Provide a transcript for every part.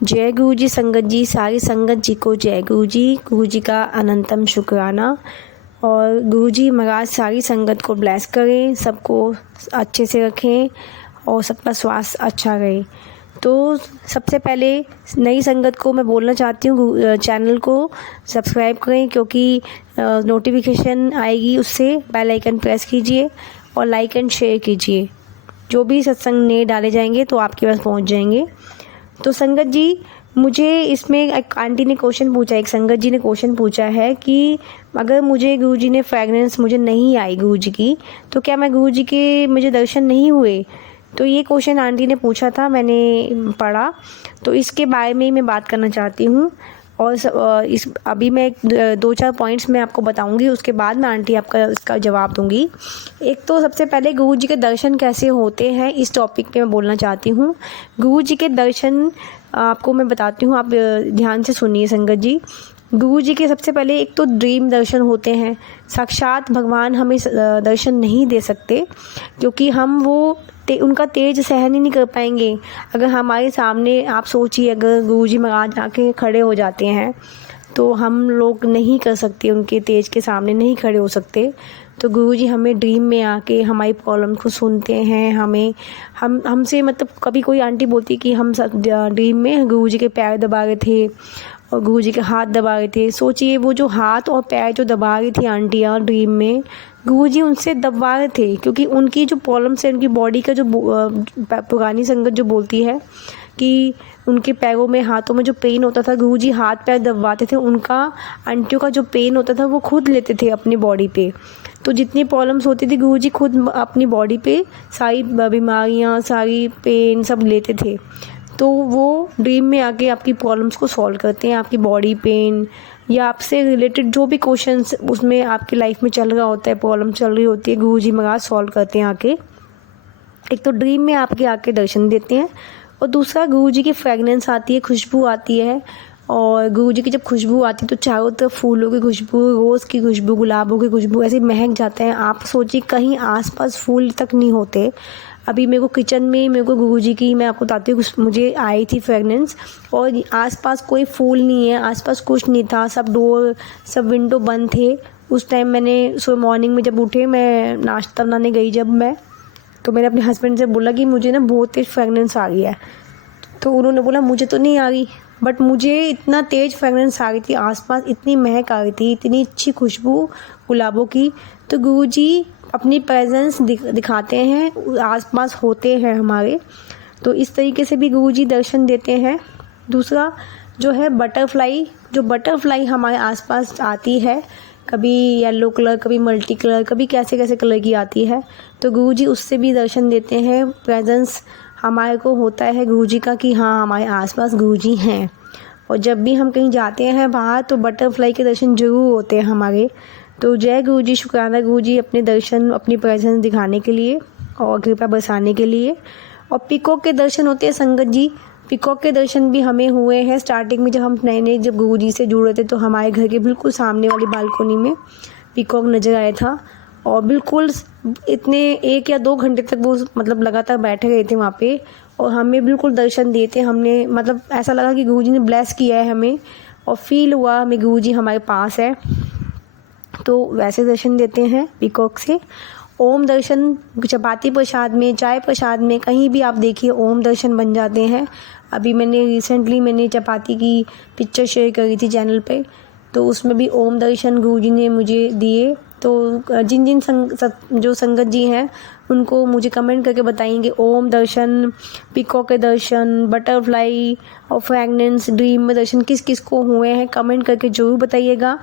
जय गुरु जी संगत जी, सारी संगत जी को जय गुरु जी का अनंतम शुक्राना। और गुरु जी महाराज सारी संगत को ब्लेस करें, सबको अच्छे से रखें और सबका स्वास्थ्य अच्छा रहे। तो सबसे पहले नई संगत को मैं बोलना चाहती हूँ, चैनल को सब्सक्राइब करें, क्योंकि नोटिफिकेशन आएगी उससे बेल आइकन प्रेस कीजिए और लाइक एंड शेयर कीजिए। जो भी सत्संग नए डाले जाएंगे तो आपके पास पहुँच जाएंगे। तो संगत जी, मुझे इसमें एक आंटी ने क्वेश्चन पूछा, एक संगत जी ने क्वेश्चन पूछा है कि अगर मुझे गुरुजी ने फ्रेगनेंस मुझे नहीं आई गुरुजी की, तो क्या मैं गुरुजी के मुझे दर्शन नहीं हुए? तो ये क्वेश्चन आंटी ने पूछा था, मैंने पढ़ा, तो इसके बारे में ही मैं बात करना चाहती हूँ। और इस अभी मैं दो चार पॉइंट्स मैं आपको बताऊंगी, उसके बाद मैं आंटी आपका इसका जवाब दूंगी। एक तो सबसे पहले गुरुजी के दर्शन कैसे होते हैं, इस टॉपिक पे मैं बोलना चाहती हूँ। गुरुजी के दर्शन आपको मैं बताती हूँ, आप ध्यान से सुनिए संगत जी। गुरुजी के सबसे पहले एक तो ड्रीम दर्शन होते हैं। साक्षात भगवान हमें दर्शन नहीं दे सकते, क्योंकि हम वो उनका तेज सहन ही नहीं कर पाएंगे। अगर हमारे सामने आप सोचिए, अगर गुरुजी महाराज आके खड़े हो जाते हैं तो हम लोग नहीं कर सकते, उनके तेज के सामने नहीं खड़े हो सकते। तो गुरुजी हमें ड्रीम में आके हमारी प्रॉब्लम को सुनते हैं। हमसे मतलब कभी कोई आंटी बोलती कि हम ड्रीम में गुरुजी के पैर दबा रहे थे और गुरुजी के हाथ दबा रहे थे। सोचिए, वो जो हाथ और पैर जो दबा रही थी आंटियाँ ड्रीम में, गुरुजी उनसे दबा रहे थे, क्योंकि उनकी जो प्रॉब्लम्स है, उनकी बॉडी का जो पुरानी संगत जो बोलती है कि उनके पैरों में हाथों में जो पेन होता था, गुरुजी हाथ पैर दबाते थे, उनका आंटियों का जो पेन होता था वो खुद लेते थे अपनी बॉडी पे। तो जितनी प्रॉब्लम्स होती थी गुरुजी खुद अपनी बॉडी पे सारी बीमारियाँ, सारी पेन सब लेते थे। तो वो ड्रीम में आके आपकी प्रॉब्लम्स को सॉल्व करते हैं, आपकी बॉडी पेन या आपसे रिलेटेड जो भी क्वेश्चंस उसमें आपकी लाइफ में चल रहा होता है, प्रॉब्लम चल रही होती है, गुरुजी महाराज सॉल्व करते हैं आके। एक तो ड्रीम में आपके आके दर्शन देते हैं, और दूसरा गुरुजी की फ्रेगनेंस आती है, खुशबू आती है। और गुरुजी की जब खुशबू आती है तो चारों तरफ फूलों की खुशबू, रोज़ की खुशबू, गुलाबों की खुशबू ऐसे महक जाते हैं। आप सोचिए, कहीं आसपास फूल तक नहीं होते। अभी मेरे को किचन में मेरे को गुरुजी की, मैं आपको बताती हूँ, मुझे आई थी फ्रेगनेंस और आसपास कोई फूल नहीं है, आसपास कुछ नहीं था, सब डोर सब विंडो बंद थे। उस टाइम मैंने सुबह मॉर्निंग में जब उठे, मैं नाश्ता बनाने गई जब मैं, तो मैंने अपने हस्बैंड से बोला कि मुझे ना बहुत तेज़ फ्रेगनेंस आ गई है। तो उन्होंने बोला मुझे तो नहीं आ रही, बट मुझे इतना तेज़ फ्रेगनेंस आ गई थी, आसपास इतनी महक आ गई थी, इतनी अच्छी खुशबू गुलाबों की। तो गुरुजी अपनी प्रेजेंस दिखाते हैं, आसपास होते हैं हमारे। तो इस तरीके से भी गुरुजी दर्शन देते हैं। दूसरा जो है बटरफ्लाई, जो बटरफ्लाई हमारे आसपास आती है, कभी येलो कलर, कभी मल्टी कलर, कभी कैसे कैसे कलर की आती है, तो गुरुजी उससे भी दर्शन देते हैं। प्रेजेंस हमारे को होता है गुरुजी का कि हाँ, हमारे आसपास गुरुजी हैं। और जब भी हम कहीं जाते हैं बाहर तो बटरफ्लाई के दर्शन जरूर होते हैं हमारे। तो जय गुरुजी, शुक्राना गुरुजी अपने दर्शन, अपनी प्रेजेंस दिखाने के लिए और कृपा बरसाने के लिए। और पीकॉक के दर्शन होते हैं संगत जी, पीकॉक के दर्शन भी हमें हुए हैं। स्टार्टिंग में जब हम नए जब गुरुजी से जुड़े थे तो हमारे घर के बिल्कुल सामने वाली बालकोनी में पीकॉक नज़र आया था, और बिल्कुल इतने 1 या 2 घंटे तक वो मतलब लगातार बैठे गए थे वहाँ पे, और हमें बिल्कुल दर्शन दिए थे। हमने मतलब ऐसा लगा कि गुरुजी ने ब्लेस किया है हमें, और फील हुआ हमें गुरुजी हमारे पास है। तो वैसे दर्शन देते हैं पीकॉक से। ओम दर्शन चपाती प्रसाद में, चाय प्रसाद में, कहीं भी आप देखिए ओम दर्शन बन जाते हैं। अभी मैंने चपाती की पिक्चर शेयर करी थी चैनल पे, तो उसमें भी ओम दर्शन गुरुजी ने मुझे दिए। तो जिन जो संगत जी हैं उनको मुझे कमेंट करके बताएंगे ओम दर्शन, पीकॉक के दर्शन, बटरफ्लाई और फ्रेगनेंस, ड्रीम में दर्शन किस किस को हुए हैं, कमेंट करके ज़रूर बताइएगा।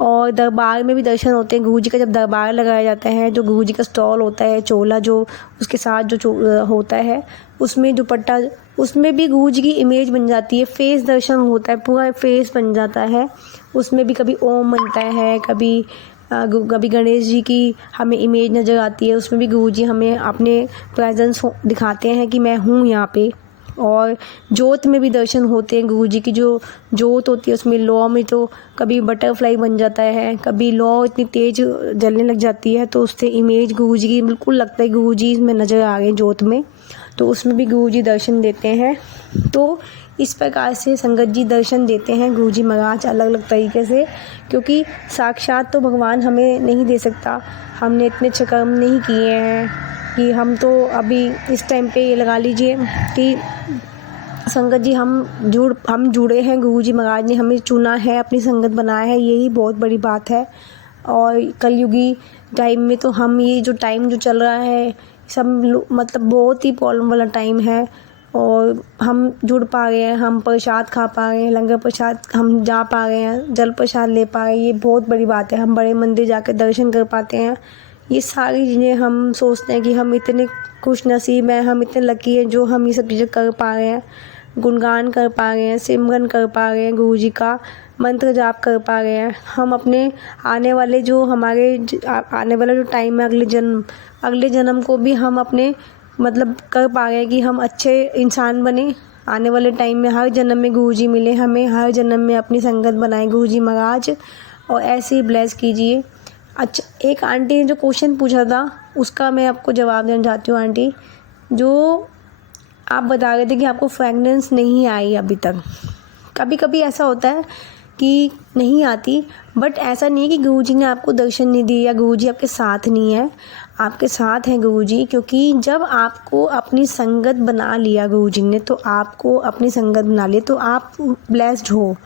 और दरबार में भी दर्शन होते हैं गुरुजी का, जब दरबार लगाया जाता है, जो गुरुजी का स्टॉल होता है, चोला जो उसके साथ जो होता है, उसमें दुपट्टा, उसमें भी गुरुजी की इमेज बन जाती है। फेस दर्शन होता है, पूरा फेस बन जाता है, उसमें भी कभी ओम बनता है, कभी गणेश जी की हमें इमेज नज़र आती है, उसमें भी गुरुजी हमें अपने प्रेजेंस दिखाते हैं कि मैं हूँ यहाँ पे। और जोत में भी दर्शन होते हैं गुरुजी की, जो जोत होती है उसमें लौ में तो कभी बटरफ्लाई बन जाता है, कभी लौ इतनी तेज़ जलने लग जाती है, तो उससे इमेज गुरुजी की बिल्कुल लगता है गुरुजी इसमें नज़र आ रहे हैं जोत में। तो उसमें भी गुरु जी दर्शन देते हैं। तो इस प्रकार से संगत जी दर्शन देते हैं गुरु जी महाराज अलग अलग तरीके से, क्योंकि साक्षात तो भगवान हमें नहीं दे सकता। हमने इतने अच्छे कर्म नहीं किए हैं कि हम तो अभी इस टाइम पे ये लगा लीजिए कि संगत जी हम जुड़े हैं, गुरु जी महाराज ने हमें चुना है, अपनी संगत बनाया है, यही बहुत बड़ी बात है। और कलयुगी टाइम में तो हम ये जो टाइम जो चल रहा है सब मतलब बहुत ही प्रॉब्लम वाला टाइम है, और हम जुड़ पा रहे हैं, हम प्रसाद खा पा रहे हैं, लंगर प्रसाद हम जा पा रहे हैं, जल प्रसाद ले पा रहे हैं, ये बहुत बड़ी बात है। हम बड़े मंदिर जाकर दर्शन कर पाते हैं। ये सारी चीज़ें हम सोचते हैं कि हम इतने खुश नसीब हैं, हम इतने लकी हैं जो हम ये सब चीज़ें कर पा रहे हैं, गुणगान कर पा रहे हैं, सिमरन कर पा रहे हैं, गुरु जी का मंत्र जाप कर पा रहे हैं। हम अपने आने वाले जो आने वाला जो टाइम है, अगले जन्म को भी हम अपने मतलब कर पा रहे हैं कि हम अच्छे इंसान बने। आने वाले टाइम में हर जन्म में गुरु जी मिले हमें, हर जन्म में अपनी संगत बनाए गुरु जी महाराज, और ऐसे ही ब्लेस कीजिए। अच्छा, एक आंटी ने जो क्वेश्चन पूछा था उसका मैं आपको जवाब देना चाहती हूँ। आंटी, जो आप बता रहे थे कि आपको फ्रेगनेंस नहीं आई अभी तक, कभी कभी ऐसा होता है कि नहीं आती, बट ऐसा नहीं है कि गुरुजी ने आपको दर्शन नहीं दिए या गुरुजी आपके साथ नहीं है। आपके साथ हैं गुरुजी, क्योंकि जब आपको अपनी संगत बना लिया गुरुजी ने, तो आपको अपनी संगत बना लिया तो आप ब्लेस्ड हो।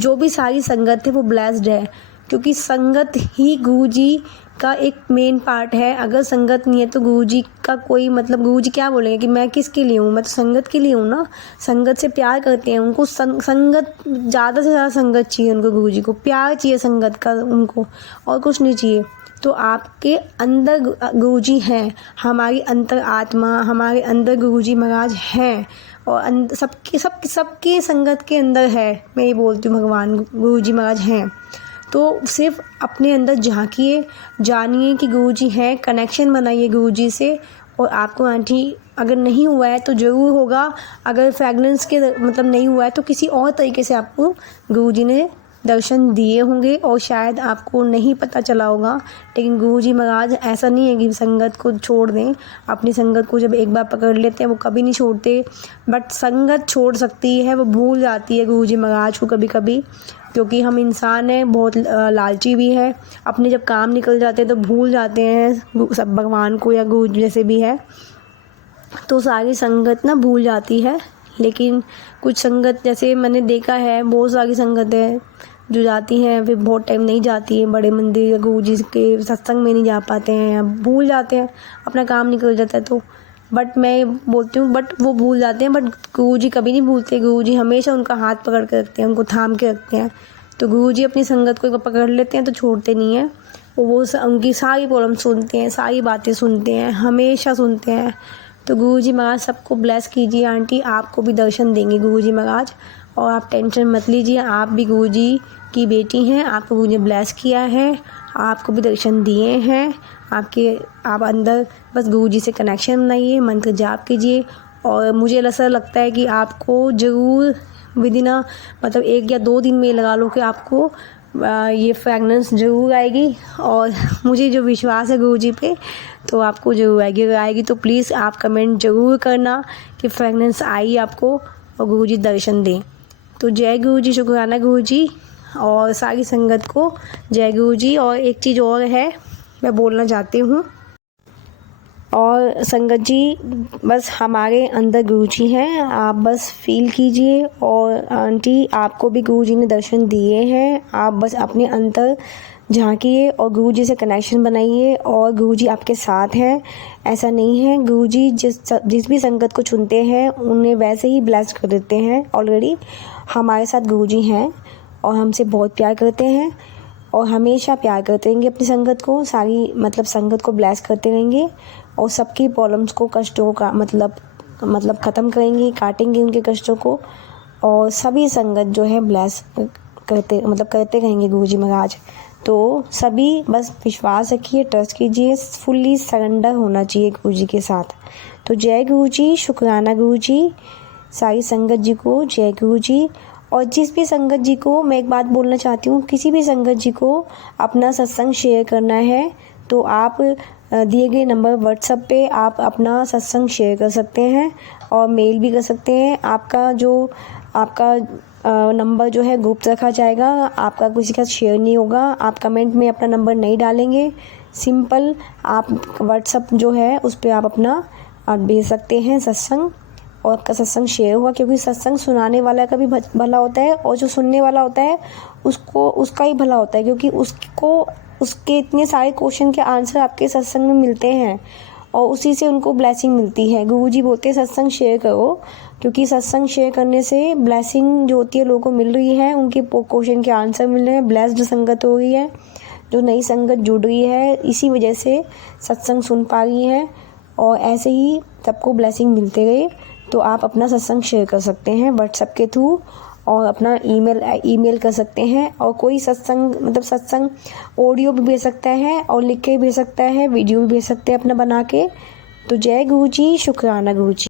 जो भी सारी संगत है वो ब्लेस्ड है, क्योंकि संगत ही गुरुजी का एक मेन पार्ट है। अगर संगत नहीं है तो गुरुजी का कोई मतलब, गुरुजी क्या बोलेंगे कि मैं किसके लिए हूँ, मैं तो संगत के लिए हूँ ना। संगत से प्यार करते हैं, उनको संगत ज़्यादा से ज़्यादा संगत चाहिए, उनको गुरुजी को प्यार चाहिए संगत का, उनको और कुछ नहीं चाहिए। तो आपके अंदर गुरुजी हैं, हमारी अंतर आत्मा, हमारे अंदर गुरुजी महाराज हैं, और सबके संगत के अंदर है। मैं ये बोलती हूँ भगवान गुरुजी महाराज हैं। तो सिर्फ अपने अंदर झांकिए, जानिए कि गुरुजी हैं, कनेक्शन बनाइए गुरुजी से। और आपको आंटी अगर नहीं हुआ है तो ज़रूर होगा। अगर फ्रेगनेंस के मतलब नहीं हुआ है तो किसी और तरीके से आपको गुरुजी ने दर्शन दिए होंगे, और शायद आपको नहीं पता चला होगा। लेकिन गुरुजी महाराज ऐसा नहीं है कि संगत को छोड़ दें। अपनी संगत को जब एक बार पकड़ लेते हैं वो कभी नहीं छोड़ते, बट संगत छोड़ सकती है, वो भूल जाती है गुरुजी महाराज को कभी कभी, क्योंकि हम इंसान हैं, बहुत लालची भी है। अपने जब काम निकल जाते हैं तो भूल जाते हैं सब भगवान को या गुरु जैसे भी है, तो सारी संगत ना भूल जाती है। लेकिन कुछ संगत जैसे मैंने देखा है, बहुत सारी संगत है जो जाती हैं फिर बहुत टाइम नहीं जाती है, बड़े मंदिर या गुरु जी के सत्संग में नहीं जा पाते हैं या भूल जाते हैं, अपना काम निकल जाता है तो। बट मैं बोलती हूँ, बट वो भूल जाते हैं, बट गुरुजी कभी नहीं भूलते। गुरुजी हमेशा उनका हाथ पकड़ के रखते हैं, उनको थाम के रखते हैं। तो गुरुजी अपनी संगत को पकड़ लेते हैं तो छोड़ते नहीं हैं। वो उनकी सारी प्रॉब्लम सुनते हैं, सारी बातें सुनते हैं, हमेशा सुनते हैं। तो गुरुजी महाराज सबको ब्लेस कीजिए। आंटी, आपको भी दर्शन देंगे गुरुजी महाराज, और आप टेंशन मत लीजिए। आप भी गुरुजी की बेटी हैं, आपको गुरुजी ने ब्लेस किया है, आपको भी दर्शन दिए हैं। आप अंदर बस गुरुजी से कनेक्शन बनाइए, मंत्र जाप कीजिए, और मुझे ऐसा लगता है कि आपको ज़रूर विदिन मतलब 1 या 2 दिन में लगा लो कि आपको ये फ्रेगनेंस ज़रूर आएगी। और मुझे जो विश्वास है गुरुजी पे, तो आपको ज़रूर आएगी। अगर आएगी तो प्लीज़ आप कमेंट ज़रूर करना कि फ्रेगनेंस आई आपको, और गुरुजी दर्शन दें। तो जय गुरुजी, शुक्राना गुरुजी, और सारी संगत को जय गुरुजी। और एक चीज़ और है मैं बोलना चाहती हूँ, और संगत जी बस हमारे अंदर गुरुजी हैं, आप बस फील कीजिए। और आंटी, आपको भी गुरुजी ने दर्शन दिए हैं, आप बस अपने अंदर झांकिए और गुरुजी से कनेक्शन बनाइए, और गुरुजी आपके साथ हैं। ऐसा नहीं है, गुरुजी जिस भी संगत को चुनते हैं उन्हें वैसे ही ब्लेस कर देते हैं। ऑलरेडी हमारे साथ गुरुजी हैं और हमसे बहुत प्यार करते हैं, और हमेशा प्यार करते रहेंगे अपनी संगत को, सारी मतलब संगत को ब्लेस करते रहेंगे, और सबकी प्रॉब्लम्स को, कष्टों का मतलब ख़त्म करेंगे, काटेंगे उनके कष्टों को, और सभी संगत जो है ब्लेस करते रहेंगे गुरुजी महाराज। तो सभी बस विश्वास रखिए, ट्रस्ट कीजिए, फुल्ली सरेंडर होना चाहिए गुरुजी के साथ। तो जय गुरुजी, शुक्राना गुरुजी, सारी संगत जी को जय गुरुजी। और जिस भी संगत जी को मैं एक बात बोलना चाहती हूँ, किसी भी संगत जी को अपना सत्संग शेयर करना है तो आप दिए गए नंबर व्हाट्सएप पे आप अपना सत्संग शेयर कर सकते हैं और मेल भी कर सकते हैं। आपका नंबर जो है गुप्त रखा जाएगा, आपका किसी का शेयर नहीं होगा। आप कमेंट में अपना नंबर नहीं डालेंगे, सिंपल आप व्हाट्सएप जो है उस पर आप अपना भेज सकते हैं सत्संग, और आपका सत्संग शेयर हुआ। क्योंकि सत्संग सुनाने वाला का भी भला होता है और जो सुनने वाला होता है उसका ही भला होता है, क्योंकि उसके इतने सारे क्वेश्चन के आंसर आपके सत्संग में मिलते हैं और उसी से उनको ब्लेसिंग मिलती है। गुरुजी बोलते हैं सत्संग शेयर करो, क्योंकि सत्संग शेयर करने से ब्लेसिंग जो होती है लोगों को मिल रही है, उनके क्वेश्चन के आंसर मिल रहे हैं, ब्लेस्ड संगत हो रही है, जो नई संगत जुड़ रही है इसी वजह से सत्संग सुन पा रही है, और ऐसे ही सबको ब्लेसिंग मिलते गए। तो आप अपना सत्संग शेयर कर सकते हैं व्हाट्सएप के थ्रू, और अपना ईमेल कर सकते हैं, और कोई सत्संग ऑडियो भी भेज सकता है और लिख के भेज सकता है, वीडियो भी भेज सकते हैं अपना बना के। तो जय गुरु जी, शुक्राना गुरु जी।